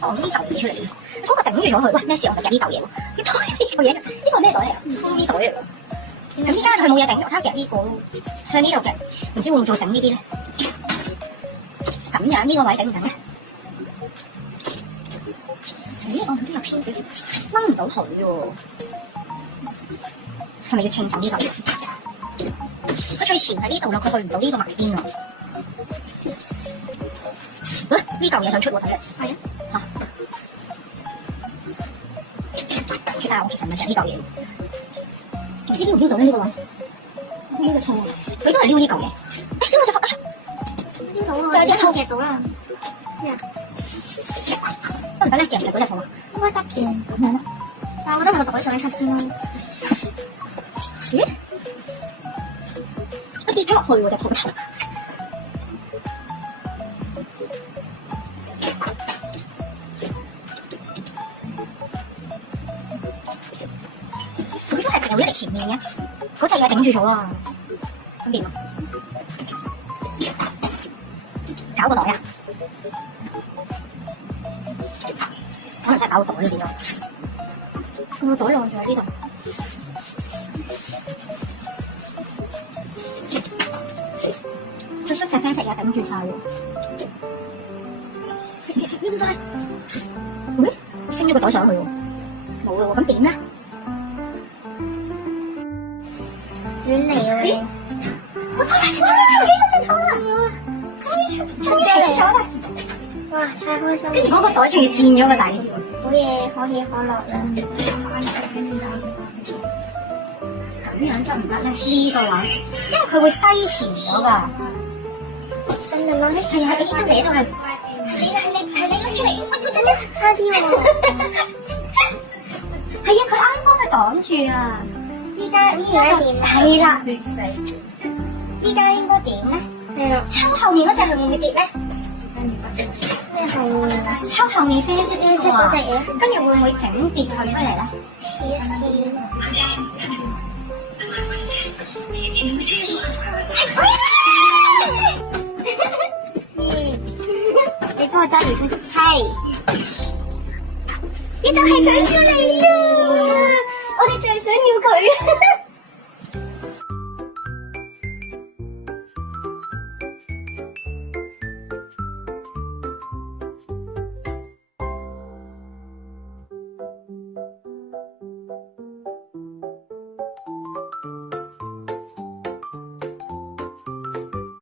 放呢嚿嘢出嚟，嗰個頂住咗佢。喂，咩事？我咪夾呢嚿嘢喎，夾咗呢嚿嘢，呢個係咩袋嚟啊？風衣袋嚟喎。咁依家佢冇嘢頂，我睇下夾呢個咯，向呢度夾，唔知會唔會再頂呢啲咧？咁樣呢個位頂唔頂咧？呢個佢都有偏少少，掹唔到佢喎。係咪要清走呢嚿嘢先？佢最前喺呢度啦，佢去唔到呢個埋邊喎。喂，呢嚿嘢想出喎，睇嚟。係啊。嚇！但係我其實唔係夾呢嚿嘢，唔知撩唔撩到咧呢個位。撩隻兔啊！佢都係撩呢嚿嘢。撩隻兔啊！撩到喎，有隻兔夾到啦。咩啊？得唔得咧？夾唔夾到隻兔啊？應該得嘅。咁樣咯。但係我覺得係個袋上一出先咯。咦？我跌咗落去喎隻兔頭。佢都係由一嚟前面嘅，嗰隻嘢頂住咗啊！咁點啊？搞個袋啊！可能真係搞個袋咯，變咗。個袋晾住喺呢度。最衰隻啡色嘢頂住晒喎。應該，喂，升咗個袋上去喎，冇咯喎，咁點咧？遠離啊你！哇！超級隻兔啊！出咗嚟咗啦！哇，太開心！跟住嗰個袋仲要佔咗個底。好嘢，可喜可樂啦！咁樣得唔得咧？呢個位，因為佢會西前咗㗎。真嘅咩？係啊，呢度嚟都係。係你拎出嚟，我真係差啲喎。係啊，佢啱幫佢擋住啊！依家點？係啦。依家應該點咧？係啊。抽後面嗰隻佢會唔會跌咧？咩好啊？抽後面啡色嗰隻嘢，跟住會唔會整跌佢出嚟咧？試一試。你幫我揸住先。係，你就係想要你啊！我哋就係想要佢。